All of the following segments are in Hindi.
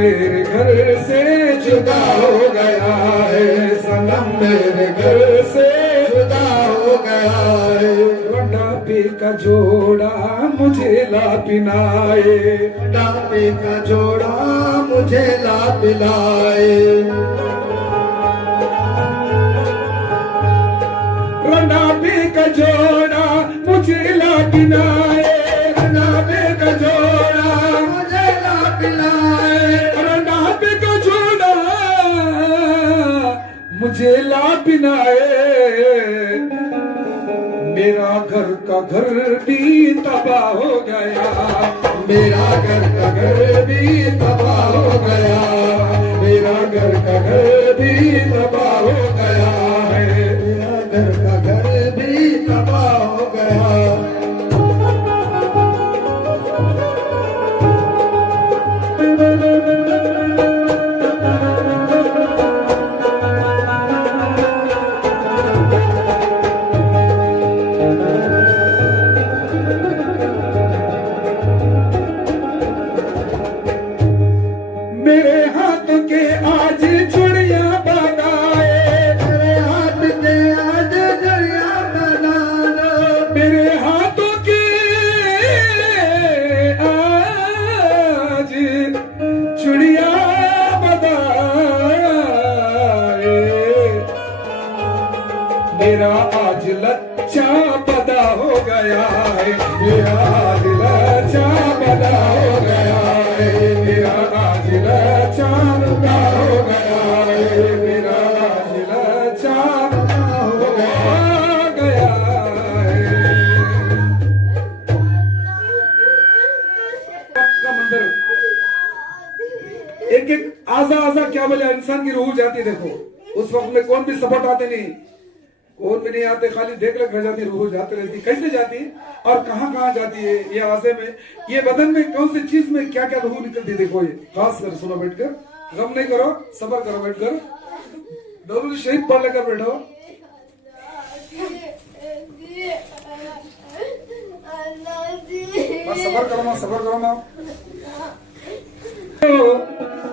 मेरे घर से जुदा हो गया है, सनम मेरे घर से जुदा हो गया है। बुढ़ापे का जोड़ा मुझे ला पिलाए, बुढ़ापे का जोड़ा मुझे ला पिलाए। बुढ़ापे का जोड़ा मुझे ला पिलाए, बुढ़ापे का जोड़ा मुझे ला पिलाए, बुढ़ापे का जोड़ा मुझे ला पिलाए। मेरा घर का घर भी तबाह हो गया, मेरा घर का घर भी तबाह हो गया, मेरा घर का घर भी तबाह हो गया है, मेरा घर का घर भी तबाह हो गया। मेरे हाथ के आज चूड़ियां बनाए, मेरे हाथ के आज चूड़ियां बना लो, मेरे हाथों के आज चूड़ियां बनाए। मेरा आज लच्चा बदा हो गया है, मेरा आज लच्चा बदा हो गया है, मेरा आज लच्चा बदा हो गया है, मेरा आज लच्चा बदा हो गया है। का मंदिर एक एक आजा आजा क्या बोले इंसान की रूह जाती। देखो उस वक्त में कौन भी सपोर्ट आते नहीं, कौन भी नहीं आते, खाली देख ले घर जाती, रूह जाती रहती। कैसे जाती और कहाँ कहाँ जाती है ये आवाज़ें में, ये बदन में कौन सी चीज में क्या क्या रूह निकलती। देखो ये खास कर सुनो बैठकर, गम नहीं करो, सबर करो बैठकर, दरूद शरीफ पढ़ लेकर बैठो। सबर करो ना, सबर करो ना।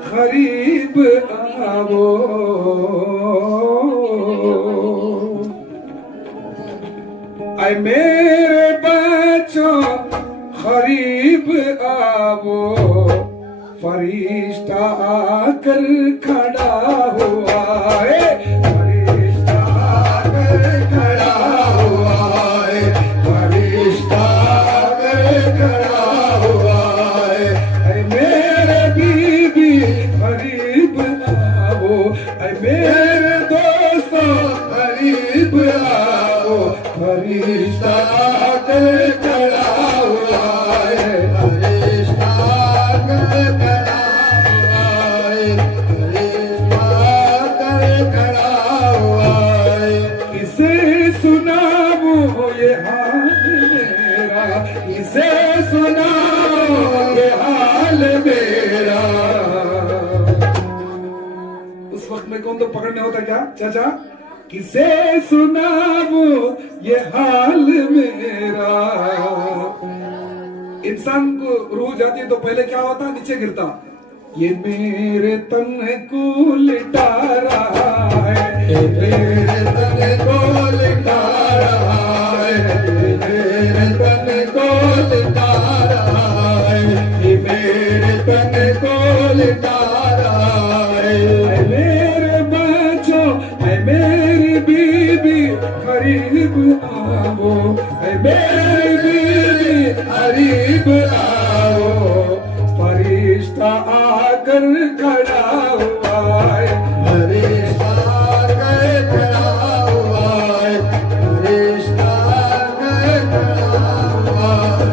गरीब आवो आए मेरे बच्चों, गरीब आवो, फरिश्ता आकर खड़ा हुआ है, फरिश्ता आकर खड़ा हुआ है, फरिश्ता आकर खड़ा हुआ है। ऐ मेरे बीबी गरीब आवो, ऐ मेरे दोस्तों गरीब आओ, फरिश्ता आकर खड़ा हुआ है, फरिश्ता आकर खड़ा हुआ है, फरिश्ता आकर खड़ा हुआ है। किसे सुनाऊं ये हाल मेरा, किसे सुनाऊं ये हाल मेरा। उस वक्त में कौन तो पकड़ने होता क्या चाचा, किसे सुनाऊं ये हाल मेरा। इंसान को रूह जाती है तो पहले क्या होता, नीचे गिरता। ये मेरे तन को लिटा रहा है, ये मेरे तन को लिटा रहा है, ये मेरे तन को लिटा रहा है, ये मेरे तन को लिटा रहा है। ऐ मेरे बच्चों, ऐ मेरी बीबी गरीब आओ, ऐ मेरी बीबी गरीब आओ, फरिश्ता आकर खड़ा हुआ है, फरिश्ता आकर खड़ा हुआ है, फरिश्ता आकर खड़ा हुआ है।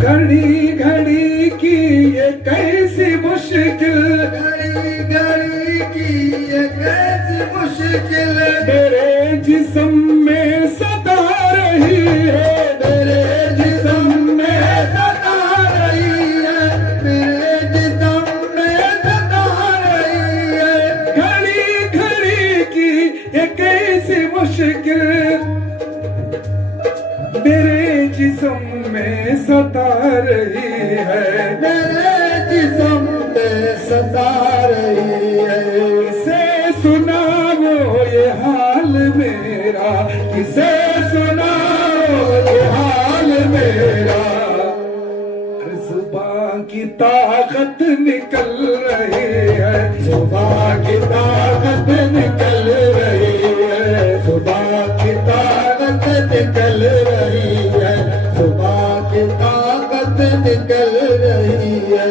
घड़ी घड़ी की ये कैसी मुश्किल, घड़ी घड़ी की ये कैसी मुश्किल, मेरे जिस्म में सता रही है, मेरे जिस्म में सता रही है, मेरे जिस्म में सता रही है। घड़ी फिक्र मेरे जिस्म में सता रही है, मेरे जिस्म में सता रही है। किसे सुनाओ ये हाल मेरा, किसे सुनाओ ये हाल मेरा। जुबान की ताकत निकल रही है, जुबान की ताकत निकल रही है, जुबान की ताकत निकल रही है, जुबान की ताकत निकल रही है।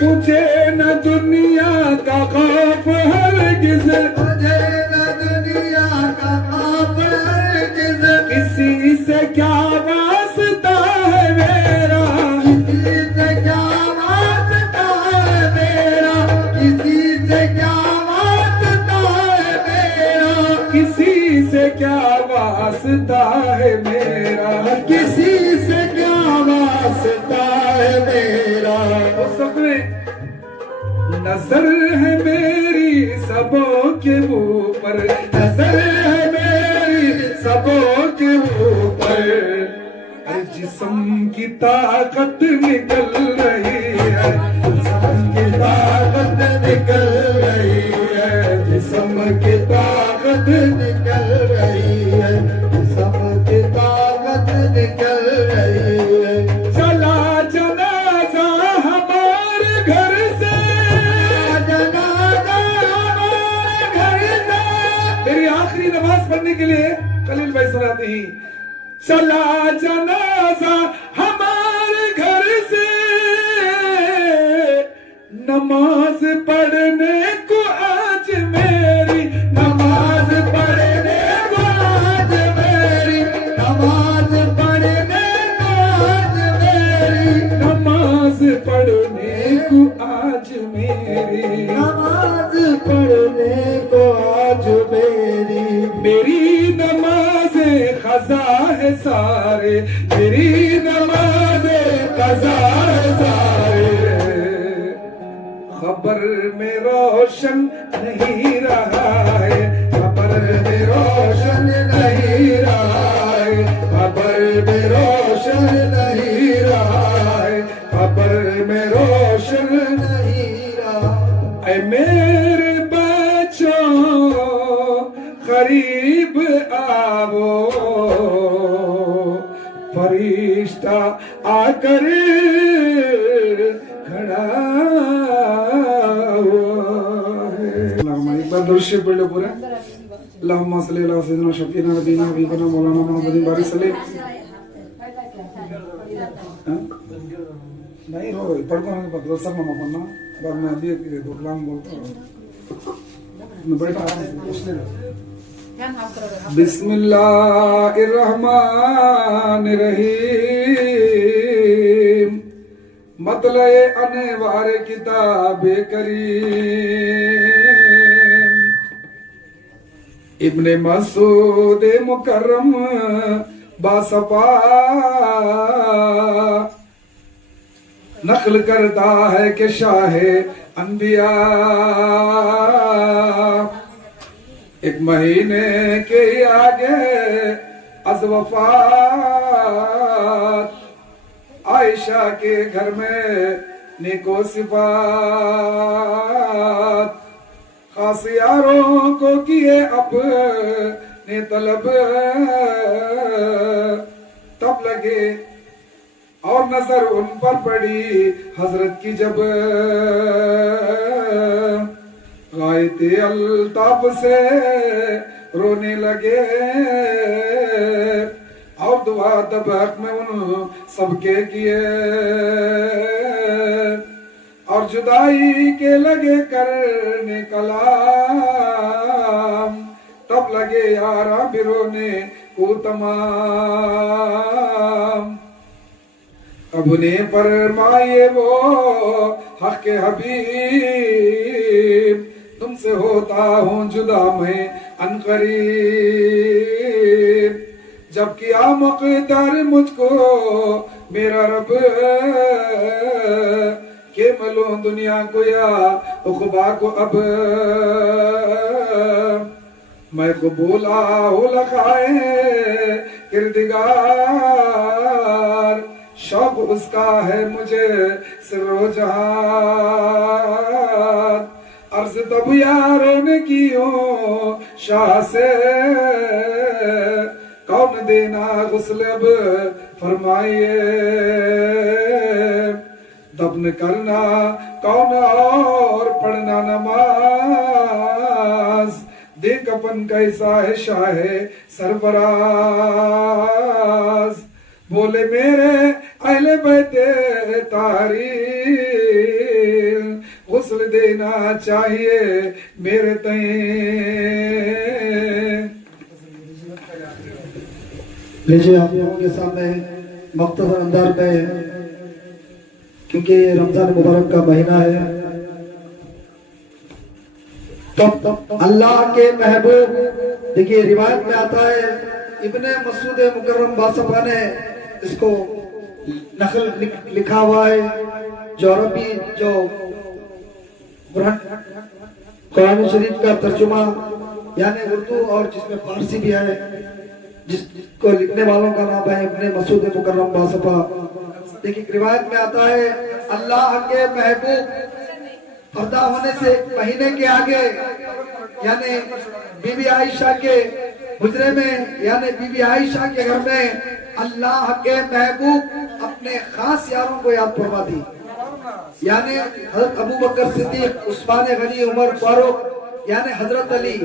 तुझे न दुनिया का खौफ हरगिज़, मुझे न दुनिया का खौफ हरगिज़, किसी से क्या वास्ता है मेरा, किसी से क्या वास्ता है मेरा, किसी से क्या वास्ता है मेरा, किसी से क्या वास्ता है मेरा, किसी से क्या वास्ता है मेरा। उस वक्त में नजर है मेरी सबों के ऊपर, नजर है मेरी सबों के ऊपर। जिस्म की ताकत निकल रही है, जिस्म की ताकत निकल रही है, जिस्म की ताकत निकल रही है, जिस्म की ताकत निकल रही है। चला जनाजा हमारे घर से, जनाजा हमारे घर से, मेरी आखिरी नमाज पढ़ने के लिए खलील भाई सुनाते ही, चला जनाजा हमारे घर से, नमाज पढ़ने को आज मेरी, नमाज पढ़ने को आज मेरी, नमाज पढ़ने को आज मेरी, नमाज पढ़ने को आज मेरी, नमाज पढ़ने को आज मेरी। मेरी नमाज़े क़ज़ा है सारे, मेरी नमाज़े क़ज़ा है सारे। खबर में रोशन नहीं रहा है, खबर में रोशन नहीं रहा है, खबर में रोशन नहीं रहा है, खबर में रोशन नहीं रहा। ऐ मेरे बच्चों करीब आवो, फरिश्ता आकर खड़ा हुआ है। एक बार दुरूद शरीफ पढ़ लो पूरा। अल्लाहुम्मा सल्ली अला सय्यिदिना शफीना नबीना हबीबना मौलाना मुहम्मदिन बारिक सल्ले। नहीं हो पढ़ना है, बदल सब मामा पढ़ना, बाद में अभी दो कलाम बोलता हूँ मैं, बैठा बिस्मिल्लाहिर्रहमानिर्रहीम। मतले अनवार किताबे करीम, इब्ने मसूद मुकर्रम बासफा नकल करता है कि शाहे अनबिया एक महीने के आगे अज़ वफ़ात आयशा के घर में नेको सिफात खास यारों को किए अपने तलब, तब लगे और नजर उन पर पड़ी हजरत की जब गायते अल्ताफ से रोने लगे और दुआ दबक में उन सबके किए और जुदाई के लगे करने कलाम, तब लगे यारा भी रोने को तमाम। अब उन्हें फरमाए वो हक के हबीब, तुमसे होता हूँ जुदा मैं अनकरीब जब किया मुक़द्दर मुझको मेरा रब के मलूं दुनिया को या उक़बा को अब मैं कबूल आहू लखाए किरदिगार शौक उसका है मुझे सिरो जहां अर्ज तब यारों ने कियो शाह से कौन देना गुस्ल अब फरमाइए दफन करना कौन और पढ़ना नमाज दे कफन कैसा है शाह सरफराज बोले मेरे अहले बैते तारील गुस्ल देना चाहिए मेरे तय। लीजिए आप लोगों के सामने मुख्तसर अंदाज में, क्योंकि ये रमजान मुबारक का महीना है, तो अल्लाह के महबूब, देखिए रिवायत में आता है इब्ने मसूद मुकर्रम बासफा ने इसको नकल लिखा हुआ है, जो अरबी जो कुरान शरीफ का तर्जुमा यानी उर्दू और जिसमें फारसी भी है, जिसको लिखने वालों का नाम है इब्ने मसूद मुकर्रम बासफा। देखिए रिवायत में आता है अल्लाह के महबूब पर्दा होने से महीने के आगे यानी बीबी आयशा के हुजरे में यानी बीबी आयशा के घर में अल्लाह के महबूब अपने खास यारों को याद फरमा दी, यानी हजरत अबू बकर सिद्दीक, उस्मान गनी, उमर फारूक यानी हजरत अली।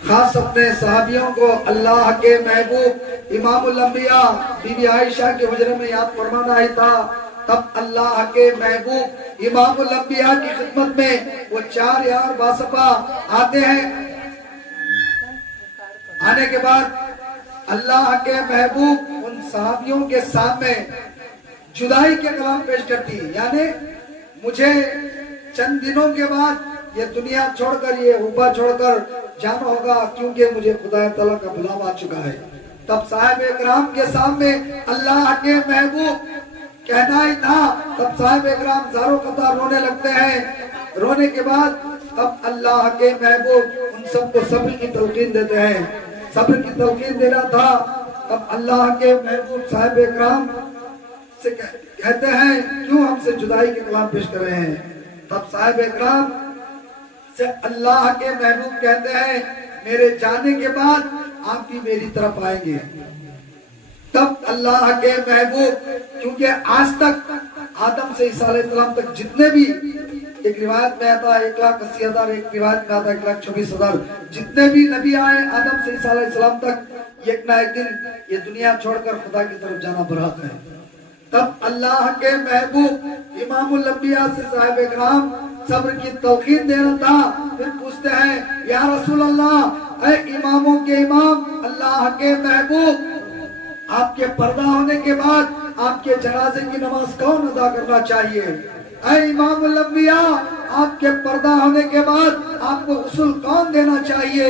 खास अपने सहाबियों को अल्लाह के महबूब इमामुल अंबिया बीबी आयशा के हुजरे में याद फरमाना ही था। तब अल्लाह के महबूब इमामुल अंबिया की खिदमत में वो 4 यार बासफा आते हैं। आने के बाद अल्लाह के महबूब उन सहाबियों के सामने जुदाई के कलाम पेश करती है, यानी मुझे चंद दिनों के बाद ये दुनिया छोड़कर ये हुबा छोड़कर जाना होगा, क्योंकि मुझे खुदा तआला का बुलावा आ चुका है। तब साहिब इकराम के सामने अल्लाह के महबूब कहना ही था, तब साहिब इकराम ज़ारो कतार रोने लगते हैं। रोने के बाद तब अल्लाह के महबूब उन सबको सब्र की तलकीन देते हैं। सब्र की तलकीन देना था, तब अल्लाह के महबूब साहिब इकराम से कहते हैं क्यों हमसे जुदाई के कलाम पेश कर रहे हैं। तब साहिब इकराम से अल्लाह के महबूब कहते हैं मेरे जाने के बाद आप भी मेरी तरफ आएंगे। तब अल्लाह के महबूब, क्योंकि आज तक आदम से ईसा अलैहिस्सलाम तक जितने भी, एक रिवायत में आता है 1,80,000, एक रिवायत में आता है 1,24,000, जितने भी नबी आए आदम से ईसा अलैहिस्सलाम तक, एक ना एक दिन ये दुनिया छोड़कर खुदा की तरफ जाना बरात है। तब अल्लाह के महबूब इमामुल अंबिया से साहिब इकराम सब्र की तलकीन देना था। फिर पूछते हैं या रसूल अल्लाह, ऐ इमामों के इमाम अल्लाह के महबूब, आपके पर्दा होने के बाद आपके जनाजे की नमाज कौन अदा करना चाहिए? ऐ इमामुल अंबिया, आपके पर्दा होने के बाद आपको गुस्ल कौन देना चाहिए?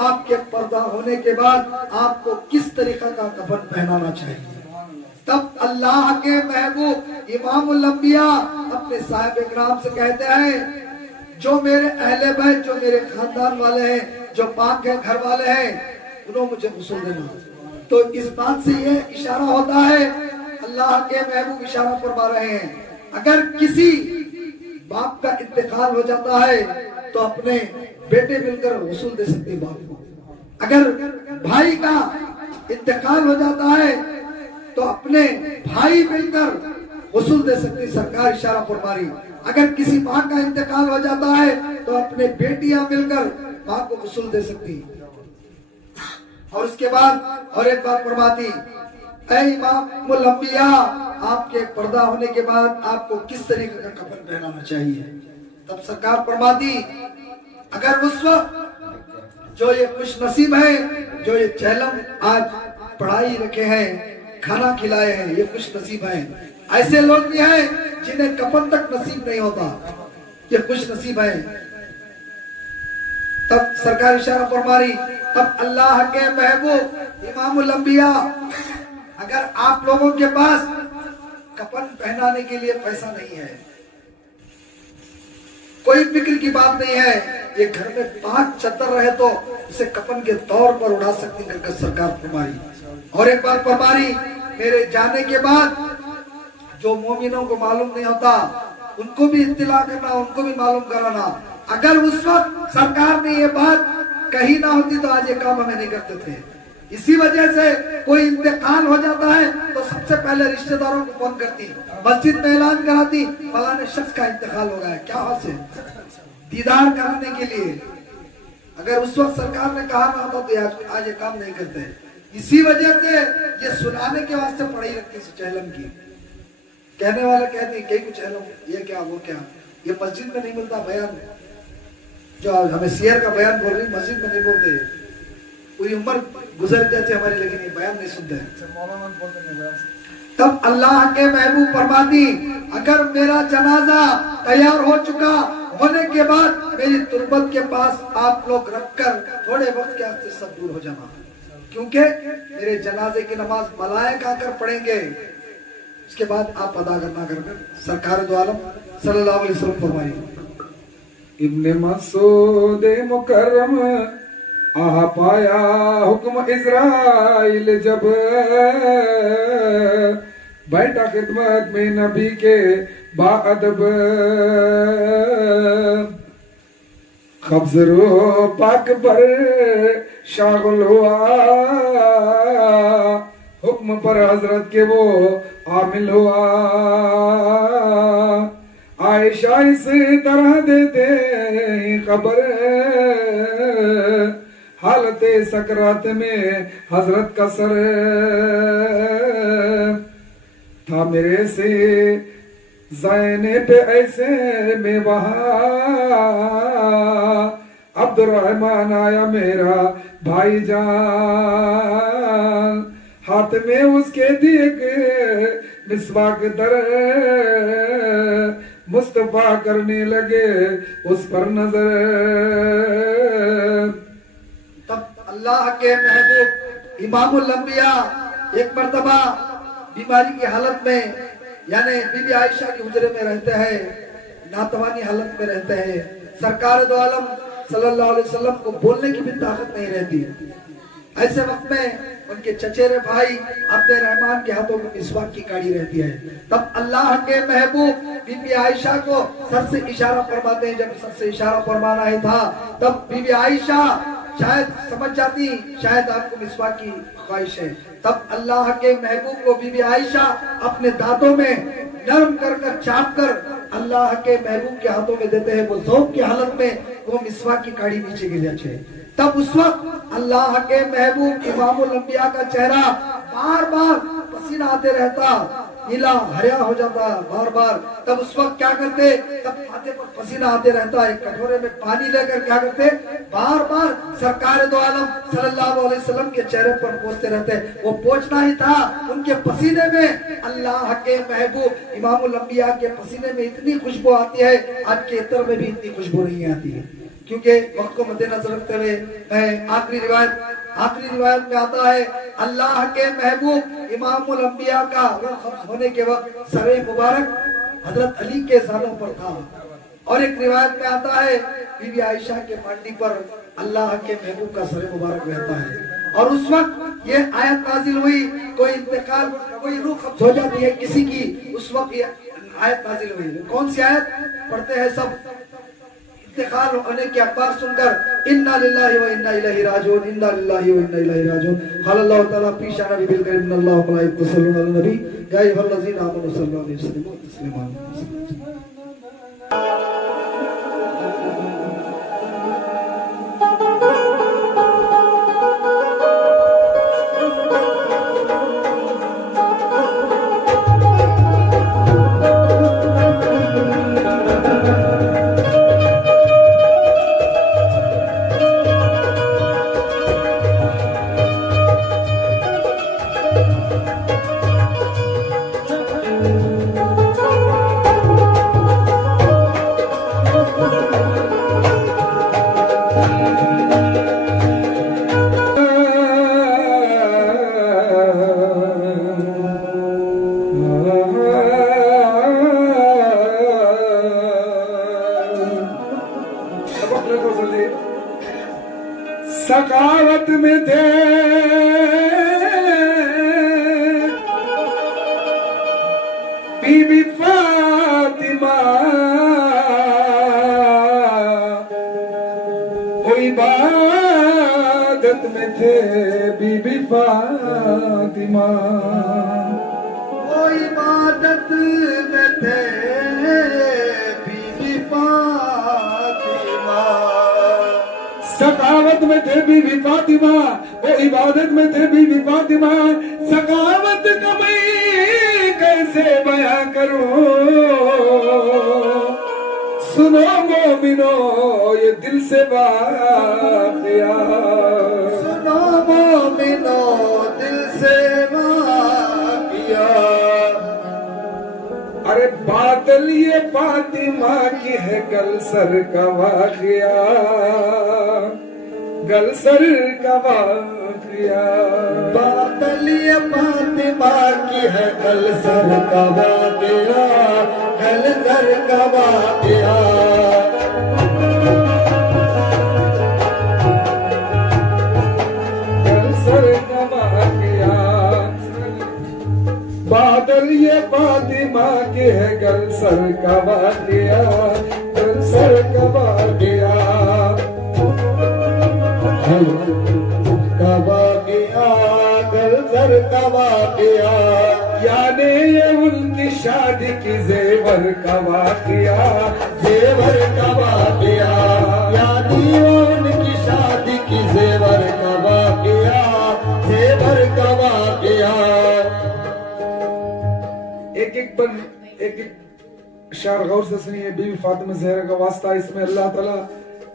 आपके पर्दा होने के बाद आपको किस तरीका का कफन पहनाना चाहिए? तब अल्लाह के महबूब इमामुल अंबिया अपने साहिब इकराम से कहते हैं जो मेरे अहले बैत, जो मेरे खानदान वाले हैं, जो पाक है घर वाले हैं, उन्होंने मुझे गुस्ल देना। तो इस बात से ये इशारा होता है, अल्लाह के महबूब इशारा फरमा रहे हैं, अगर किसी बाप का इंतकाल हो जाता है तो अपने बेटे मिलकर गुस्ल दे सकते बाप को। अगर भाई का इंतकाल हो जाता है तो अपने भाई मिलकर गुस्ल दे सकती, सरकार इशारा फरमा रही। अगर किसी माँ का इंतकाल हो जाता है तो अपने बेटियां मिलकर माँ को गुस्ल दे सकती। और उसके बाद और एक बात फरमाती, ऐ इमामुल अंबिया, आपके पर्दा होने के बाद आपको किस तरीके का कफन पहनाना चाहिए? तब सरकार फरमाती, अगर उस वक्त जो ये खुश नसीब है, जो ये चैलम आज पढ़ाई रखे हैं, खाना खिलाए हैं, ये खुश नसीब हैं। ऐसे लोग भी हैं जिन्हें कफन तक नसीब नहीं होता, ये खुश नसीब है। तब सरकार इशारा फरमाई, तब अल्लाह के महबूब इमामुल अंबिया, अगर आप लोगों के पास कफन पहनाने के लिए पैसा नहीं है, कोई फिक्र की बात नहीं है, ये घर में 5 चद्दर रहे तो इसे कफन के तौर पर उड़ा सकती करके सरकार फरमाई। और एक बात फरमाई, मेरे जाने के बाद जो मोमिनों को मालूम नहीं होता उनको भी इत्तिला करना, उनको भी मालूम कराना। अगर उस वक्त सरकार ने ये बात कही ना होती तो आज ये काम हमें नहीं करते थे। इसी वजह से कोई इंतकाल हो जाता है तो सबसे पहले रिश्तेदारों को फोन करती, मस्जिद में ऐलान कराती, फलाने शख्स का इंतकाल हो गया, क्या हाल से दीदार कराने के लिए। अगर उस वक्त सरकार ने कहा ना होता तो आज ये काम नहीं करते। इसी वजह से ये सुनाने के वास्ते पढ़ाई रखती सुचैलम की। कहने वाला कहते कई कुछ ये क्या वो क्या, ये मस्जिद में नहीं मिलता बयान, जो हमें शेयर का बयान बोल रही मस्जिद में नहीं बोलते। पूरी उम्र गुजर जाती हमारी लेकिन ये बयान नहीं सुनते। तब अल्लाह के महबूब फरमाती, अगर मेरा जनाजा तैयार हो चुका होने के बाद मेरी तुरबत के पास आप लोग रखकर थोड़े वक्त के वास्ते सब दूर हो जाना, क्योंकि मेरे जनाजे की नमाज मलाइक आकर पढ़ेंगे, उसके बाद आप अदा करना कर सरकार दो आलम सल्लल्लाहु अलैहि वसल्लम फरमाई। इब्ने मसूद मुकर्रम आ पाया हुक्म इज़राइल जब, बैठा खिदमत में नबी के बाअदब, खब्ज़रो पाक पर शागुल हुआ, हुक्म पर हजरत के वो आमिल हुआ। आयशा इस तरह देते खबर, हालत सकरात में हजरत का सर था मेरे से ज़ैने पे ऐसे में वहाँ, अब्दुर्रहमान आया मेरा भाई जान, हाथ में उसके दिए मिसवाक दर, मुस्तफा करने लगे उस पर नजर। तब अल्लाह के महबूब इमामुल अंबिया एक मर्तबा बीमारी की हालत में, यानी बीबी आयशा के हुजरे में रहते हैं, नातवानी हालत में रहते हैं। सरकार दो आलम सल्लल्लाहु अलैहि वसल्लम को बोलने की भी ताकत नहीं रहती। ऐसे वक्त में उनके चचेरे भाई अब्दे रहमान के हाथों में मिसवाक की काड़ी रहती है। तब अल्लाह के महबूब बीबी आयशा को सर से इशारा फरमाते हैं। जब सर से इशारा फरमाना ही था तब बीबी आयशा शायद समझ जाती, शायद आपको मिसवाक की ख्वाहिश है। तब अल्लाह के महबूब को बीबी आयशा अपने दांतों में नरम कर चाप कर अल्लाह के महबूब के हाथों में देते हैं। वो ज़ौक़ की हालत में वो मिसवाक की काड़ी नीचे गिर जाती है। तब उस वक्त अल्लाह के महबूब इमामुल अंबिया का चेहरा बार बार पसीना आते रहता, नीला हरिया हो जाता बार बार। तब उस वक्त क्या करते, तब माथे पर पसीना आते रहता, एक कटोरे में पानी लेकर क्या करते, बार बार सरकार दो आलम सल्लल्लाहु अलैहि वसल्लम के चेहरे पर पोंछते रहते। वो पोंछना ही था, उनके पसीने में अल्लाह के महबूब इमामुल अंबिया के पसीने में इतनी खुशबू आती है, आज के इत्र में भी इतनी खुशबू नहीं आती है। क्योंकि वक्त को मद्देनजर रखते हुए आखिरी रिवायत में आता है अल्लाह के महबूब इमामुल अंबिया का रूह कब्ज़ होने के वक्त सरे मुबारक हजरत अली के सालों पर था। और एक रिवायत में आता है बीबी आयशा के मांडी पर अल्लाह के महबूब का सरे मुबारक रहता है। और उस वक्त ये आयत नाजिल हुई, कोई इंतकाल, कोई रूह कब्ज़ हो जाती है किसी की, उस वक्त ये आयत नाजिल हुई। कौन सी आयत पढ़ते हैं सब? इंतकाल होने के अखबार सुनकर इन्ना लिल्लाहि व इन्ना इलैहि राजिऊन, इन्ना लिल्लाहि व इन्ना इलैहि राजिऊन। क़ाल अल्लाहु तआला फी शान नबील करीम इन्नल्लाह व मलाइकतहु युसल्लूना अलन नबी या अय्युहल्लज़ीना आमनू सल्लु अलैहि व सल्लिमू तस्लीमा। सखावत में थे बीबी फातिमा, वो इबादत में थे बीबी फातिमा, वो इबादत में थे बीबी फातिमा। सखावत में थे बीबी फातिमा, वो इबादत में थे बीबी फातिमा। सखावत का मैं कैसे बयां करूं, सुनो मोमिनो ये दिल से वाक़िया, सुनो मोमिनो दिल से वाक़िया। अरे बादल ये फातिमा की है गलसर का वाक़िया, गलसर का वाक़िया। बादल ये फातिमा की है गलसर का वाक़िया, गलसर का वाक़िया। गलसर का वाक़िया। बादल ये फातिमा की है गलसर का वाक़िया, गलसर का वाक़िया। का वाक़िया, गलसर का वाक़िया। यानी ये उनकी शादी की जेवर का वाक़िया, जेवर का वाक़िया। यानी वो उनकी शादी की जेवर का वाक़िया, जेवर का वाक़िया। एक एक शार गौर से सुनिए। बीवी फातिमा ज़हरा का वास्ता, इसमें अल्लाह ताला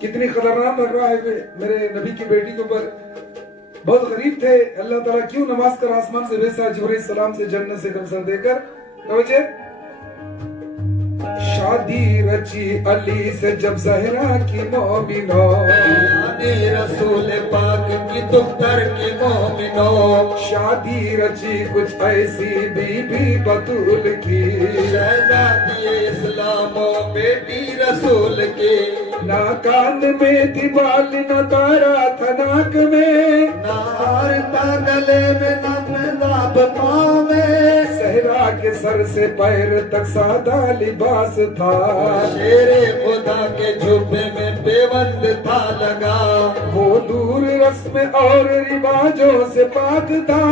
कितनी खतरनाक लग रहा है मेरे नबी की बेटी के ऊपर। बहुत गरीब थे, अल्लाह ताला क्यों नमाज कर आसमान से भेजा जिब्रील सलाम से जन्नत से कमसर देकर। समझे, शादी रची अली से जब ज़हरा की मोमिनो, यानी रसूल पाक की दुख्तर की मोमिनो। शादी रची कुछ ऐसी बीबी बतूल की, शहजादी इस्लामो बेटी रसूल की। ना कान में थी बाल न तारा था नाक में, नार था गले में नम पाँव में। सहरा के सर से पैर तक सादा लिबास था, शेरे खुदा के झुब्बे में बेबंद था लगा। वो दूर रस्म और रिवाजों से पाक था,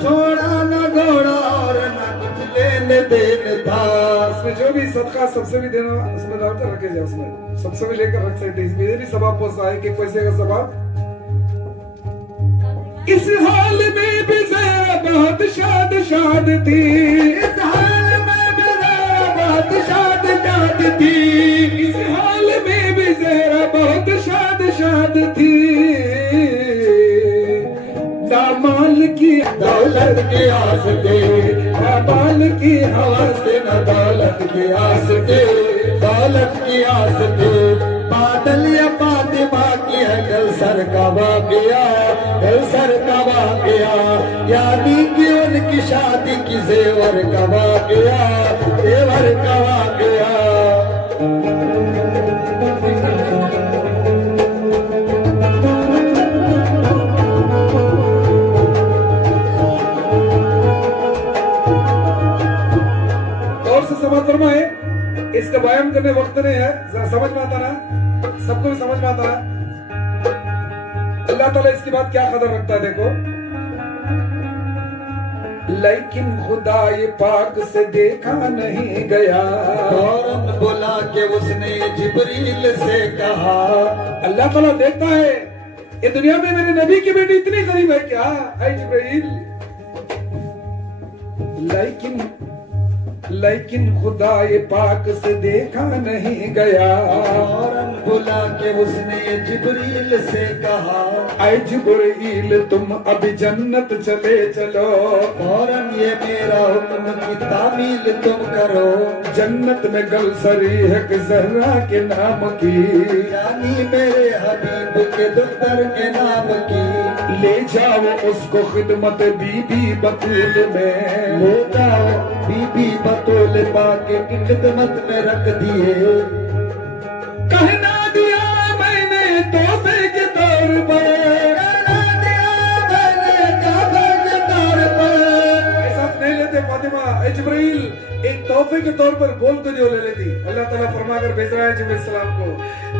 छोड़ा न घोड़ा और न कुछ लेने देन था। इसमें जो भी सदका सबसे भी देना, उसमें डालकर रखे जाए, उसमें सबसे भी लेकर रख सकते हैं। इसमें भी सवाब पहुंचता है कि पैसे का सवाब। इस हाल में भी ज़हरा बहुत शाद शाद थी, इस हाल में भी ज़हरा बहुत शाद शाद थी, इस हाल में भी ज़हरा बहुत शाद शाद थी। ना माल की दौलत की आस थे, ना माल की हवस थे, न दौलत की आस थे, दौलत की आस थे। बादल या फातिमा की है गलसर का वाक़िया, गलसर का वाक़िया। यानी कि उनकी शादी की जेवर का वाक़िया, जेवर का वाक़िया। और से समझ फरमाए, इसका बयान करने वक्त नहीं है, जरा समझ में आता ना, सबको भी समझ में आता ना। अल्लाह ताला इसके बाद क्या कदर रखता है देखो। लेकिन खुदा ये पाक से देखा नहीं गया, फौरन बुला के उसने जिब्रील से कहा। अल्लाह ताला देखता है ये दुनिया में मेरे नबी की बेटी इतनी गरीब है क्या, ऐ जिब्रील। लेकिन खुदा ये पाक से देखा नहीं गया, फौरन बुला के उसने जिब्रील से कहा। ऐ जिब्रील तुम अभी जन्नत चले चलो, फौरन ये मेरा हुक्म की तामील तुम करो। जन्नत में गलसरी है कि ज़हरा के नाम की, यानी मेरे हबीब के दुख्तर के नाम की। ले जाओ उसको खिदमत बीबी बतूल में, ले जाओ बीबी बतूल पाके की खिदमत में रख दिए। कहना दिया मैंने तोहफे के तौर पर, जिब्राइल एक तोहफे के तौर पर बोल को जो ले लेती, अल्लाह ताला फरमा कर भेज रहा है जिब्राइल सलाम को,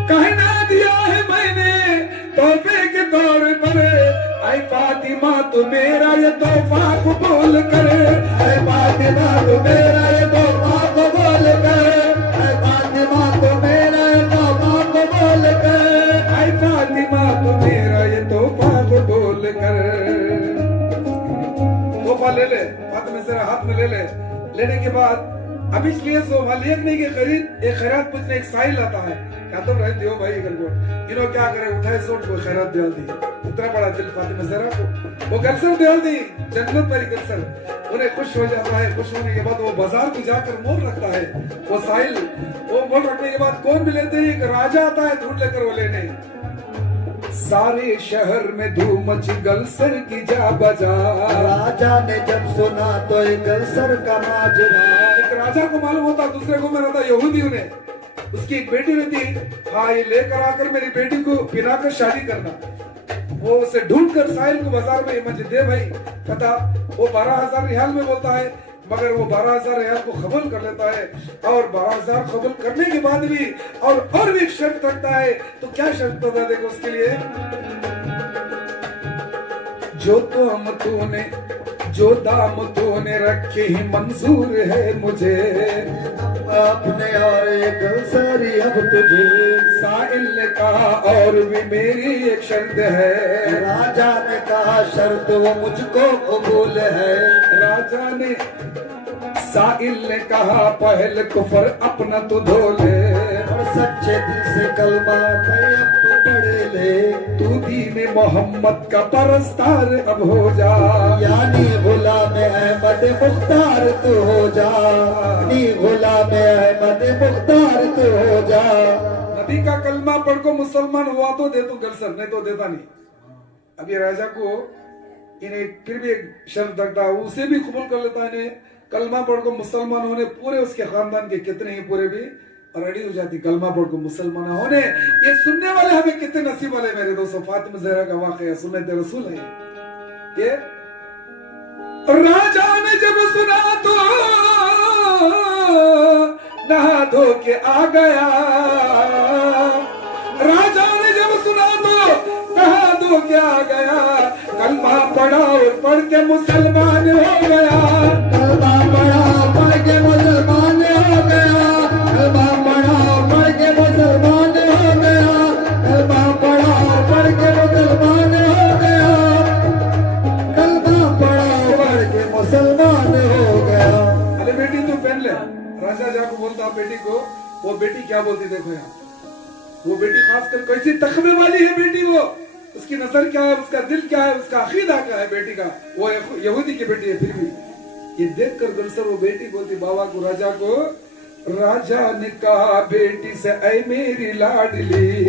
कहना दिया है मैंने तोहफे के तौर पर, आई फातिमा तू मेरा ये तोहफा कबूल कर, आई फातिमा तू मेरा ये तोहफा कबूल कर, आई फातिमा तू मेरा ये तोहफा कबूल कर, आई फातिमा तू मेरा ये तोहफा कबूल कर। तोहफा ले ले, फातिमा जरा हाथ में ले ले। लेने के बाद अब इसलिए सोमालियत नहीं के खरीद एक खैरात पूछने एक साहिल आता है, क्या तुम रह दियो भाई घर को, इन्हों क्या करे उठाए सोट को खैरात दिया दी, इतना बड़ा दिल फातिमा जरा को वो गलसर दिया दी, जन्नत पर गलसर, उन्हें खुश हो जाता है। खुश होने के बाद वो बाजार को जाकर मोल रखता है, वो साहिल वो मोल रखने के बाद कौन भी लेते हैं, एक राजा आता है ढूंढ लेकर वो लेने, सारे शहर में धूम मची गलसर की जा बजा, राजा ने जब सुना तो एक गलसर का माजरा, एक राजा को मालूम होता, दूसरे को में रहता यहूदियों ने, उसकी एक बेटी रहती, हाँ ये लेकर आकर मेरी बेटी को पिलाकर शादी करना। वो उसे ढूंढकर साहिल को बाजार में मुझे दे भाई पता, वो 12,000 रियाल में बोलता है, मगर वो 12,000 रियाल को कबूल कर लेता है, और 12,000 कबूल करने के बाद भी और भी एक शर्त रखता है, तो क्या शर्त बता देगा उसके लिए, जो तो हम तूने जो दाम तूने रखे ही मंजूर है मुझे, अपने और एक गलसरी अब तुझे, साहिल ने कहा और भी मेरी एक शर्त है, राजा ने कहा शर्त वो मुझको कबूल है, राजा ने साहिल ने कहा पहले कुफर अपना तू धो ले, और सच्चे दिल से कलमा कहे अब तू पढ़े ले, तू दीन मोहम्मद का परस्तार अब हो जा, यानी गुलाम अहमद मुख्तार तू हो जा, नी गुलाम अहमद मुख्तार तू हो जा। नबी का कलमा पढ़ को मुसलमान हुआ तो दे तू गलसर, नहीं तो देता नहीं। अब ये राजा को इन्हें फिर भी एक शर्त रखता, उसे भी कबूल कर लेता है, इन्हें कलमा पढ़ को मुसलमान होने, पूरे उसके खानदान के कितने ही पूरे भी रेडी हो जाती कलमा पढ़ को मुसलमान होने। ये सुनने वाले हमें कितने नसीब वाले मेरे दोस्तों, फातिमा ज़हरा का वाक़या सुन्नत रसूल है ये। राजा ने जब सुना तो नहा धो के आ गया, राजा ने जब सुना तो नहा धो के आ गया, कलमा पढ़ा और पढ़ के मुसलमान हो गया, कलमा पढ़ा पढ़ के मुसलमान हो गया, कलमा पढ़ा पढ़ के मुसलमान हो गया, कलमा पढ़ा पढ़ के मुसलमान हो गया, कलमा पढ़ा पढ़ के मुसलमान हो गया। अरे बेटी तू पहन ले, राजा जाको बोलता बेटी को, वो बेटी क्या बोलती देखो यहाँ, वो बेटी खासकर कैसी तकवे वाली है बेटी, वो उसकी नजर क्या है, उसका दिल क्या है, उसका अकीदा क्या है बेटी का, वो यहूदी की बेटी है। फिर भी ये देखकर गलसर वो बेटी बोलती बाबा को, राजा को, राजा ने कहा बेटी से ऐ मेरी लाडली,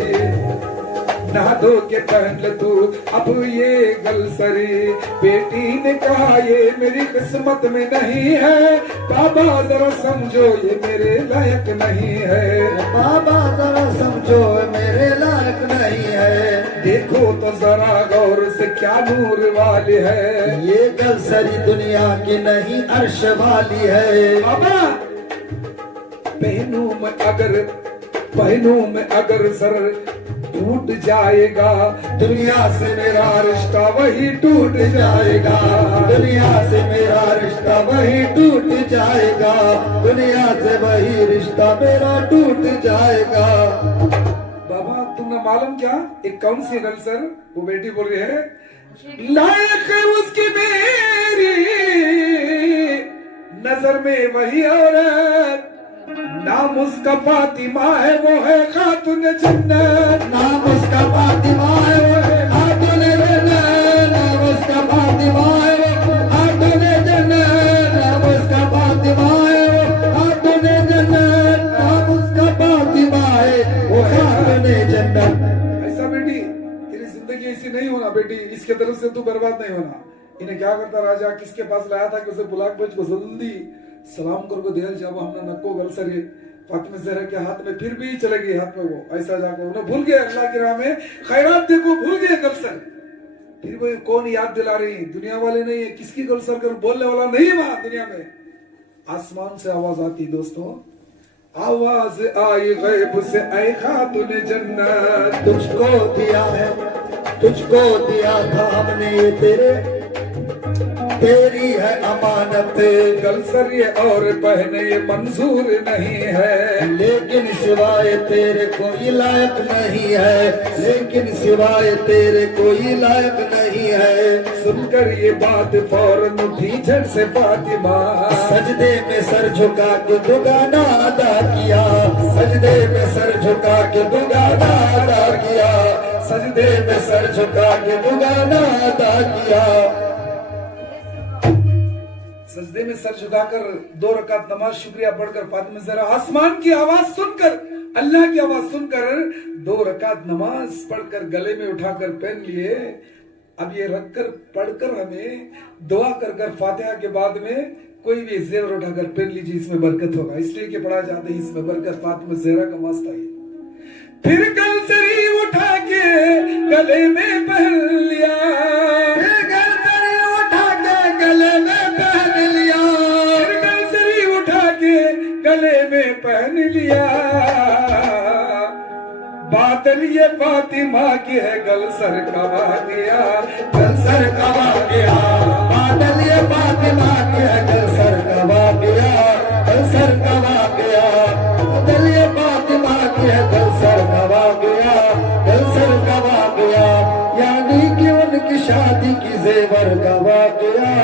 नहा धो के पहन ले तू अब ये गलसरी, बेटी ने कहा ये मेरी किस्मत में नहीं है, बाबा जरा समझो ये मेरे लायक नहीं है, बाबा जरा समझो मेरे लायक नहीं है, देखो तो जरा गौर से क्या नूर वाली है, ये गलसरी दुनिया की नहीं अर्श वाली है। बाबा पहनूं में अगर सर टूट जाएगा, दुनिया से मेरा रिश्ता वही टूट जाएगा, दुनिया से मेरा रिश्ता वही टूट जाएगा, दुनिया से वही रिश्ता मेरा टूट जाएगा। बाबा तुमने मालूम क्या एक कौन सी गलसर, वो बेटी बोल रही है, लायक है उसकी मेरी नजर में वही औरत, नाम उसका फातिमा है वो है खातून जन्नत, नाम उसका फातिमा है वो है खातून जन्नत, नाम उसका फातिमा है वो खातून जन्नत, नाम उसका फातिमा है वो खातून जन्नत, नाम उसका फातिमा है वो खातून जन्नत। ऐसा बेटी तेरी जिंदगी ऐसी नहीं होना बेटी, इसके तरफ से तू बर्बाद नहीं होना। इन्हें क्या करता राजा, किसके पास लाया था कि उसे बुला के को जल्दी सलाम करके दे, जब हमने नक्को गलसरी फातिमा ज़हरा के हाथ में, फिर भी चले गए हाथ में वो, ऐसा जाकर उन्हें भूल गए अल्लाह की राह में खैरात देखो, भूल गए गलसर। फिर वो कौन याद दिला रही, दुनिया वाले नहीं है, किसकी गलसर कर बोलने वाला नहीं है वहां दुनिया में। आसमान से आवाज आती दोस्तों, आवाज आई गैब से ऐ खातून जन्नत, तुझको दिया है, तुझको दिया था हमने ये तेरी है अमानत। कल सर ये और पहने ये मंजूर नहीं है, लेकिन सिवाय तेरे कोई लायक नहीं है, लेकिन सिवाय तेरे कोई लायक नहीं है। सुनकर ये बात फौरन उठी झट से फातिमा, सजदे में सर झुका के दुगाना अदा किया, सजदे में सर झुका के दुगाना अदा किया, सजदे में सर झुका के दुगाना अदा किया। सजदे में सर झुकाकर 2 रकात नमाज शुक्रिया पढ़कर फातिमा ज़हरा आसमान की आवाज सुनकर, अल्लाह की आवाज सुनकर 2 रकात नमाज पढ़कर गले में उठाकर पहन लिए। अब ये रखकर पढ़कर हमें दुआ कर कर फातिहा के बाद में कोई भी जेवर उठाकर पहन लीजिए, इसमें बरकत होगा, इसलिए कि पढ़ा जाता है इसमें बरकत। फातिमा ज़हरा का वास्ता है। फिर कल सरी उठा के गले में पहन लिया, गले में पहन लिया। बादल ये फातिमा की है, गल सर कवा गया, गल सर कवा गया। बादल ये फातिमा की है, गल सर कवा गया, गल सर कवा गया। बादल ये फातिमा की है, गल सर कवा गया, गल सर कवा गया। यानी कि उनकी शादी की जेवर गवा गया।